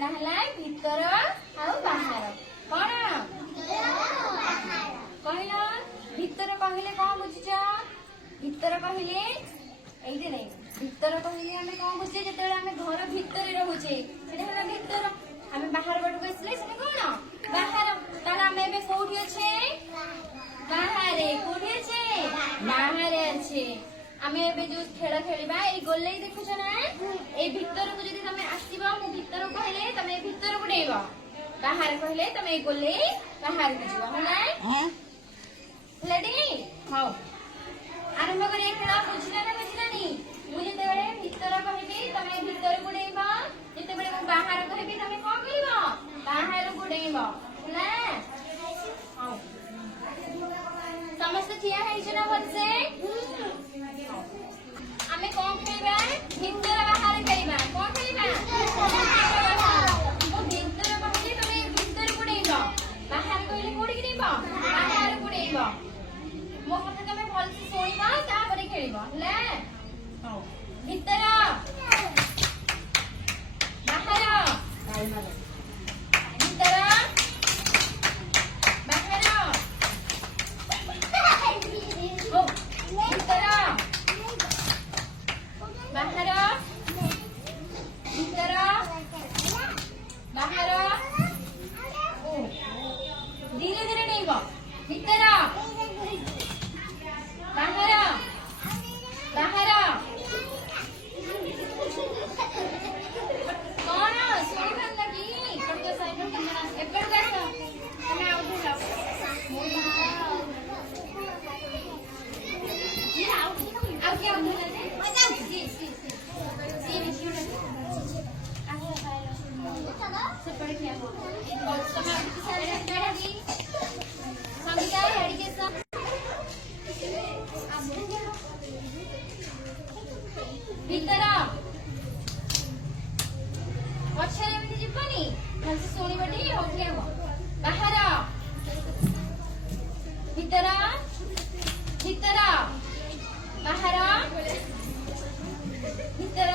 ना है भीतर आउ बाहर कौन कहल भीतर कहले कौन बुझुच भीतर कहले ये नहीं भीतर कहले आम कौन बुझे जो आम घर भितर रोचे भीतर आम बाहर पटक आसले कौन बाहर ताम कौटी अच्छे बाहर कौटी अच्छे बाहर अच्छे आम जो खेल खेलवा ये गोल देखुच ना ये भीतर को जब तुम आसब मु भीतर कहले तुम भीतर को डेब बाहर कहले तुम ये गोल बाहर को जीव हाँ आरंभ कर खेल बुझला ना बुझलानी मुझे भीतर कहबी तुम भीतर को डेब जिते बाहर कहबी तुम कौन कर बाहर को डेब हाँ समस्त ठिया है भलसे आमे कौन खेलबा भीतर बाहर खेलबा कौन खेलबा मो भीतर कहले तुम भीतर को डेब बाहर कहले कोडी डेब बाहर को डेब मो कथा तुम भलसे सुनिबा तापर खेलबा ले हां भीतर बाहर भीतर बाहर ओ भीतर बाहर भीतर बाहर धीरे धीरे डेब भीतर बाहर बाहर कौन सुनी भल लगी एपड़ आस तुम आउट भीतर पछरे एमती जीवनी भलसे शुणबटी हो बाहर भीतर भीतर बाहर भीतर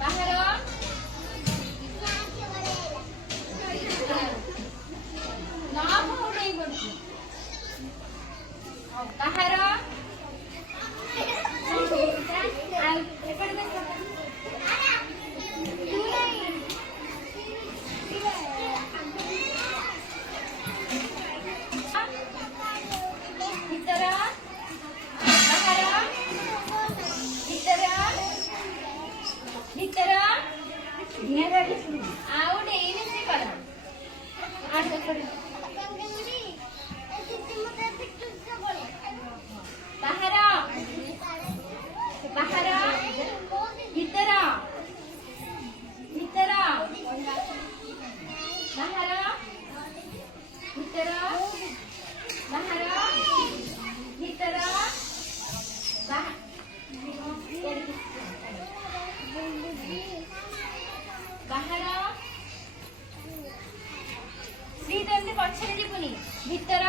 बाहर ना पड़े बाहर भीतर आउट एमती कर बाहर बाहर भीतर भीतर बाहर भीतर बाहर भीतर बाहर श्री तो एमती पछरे जीवनी भीतर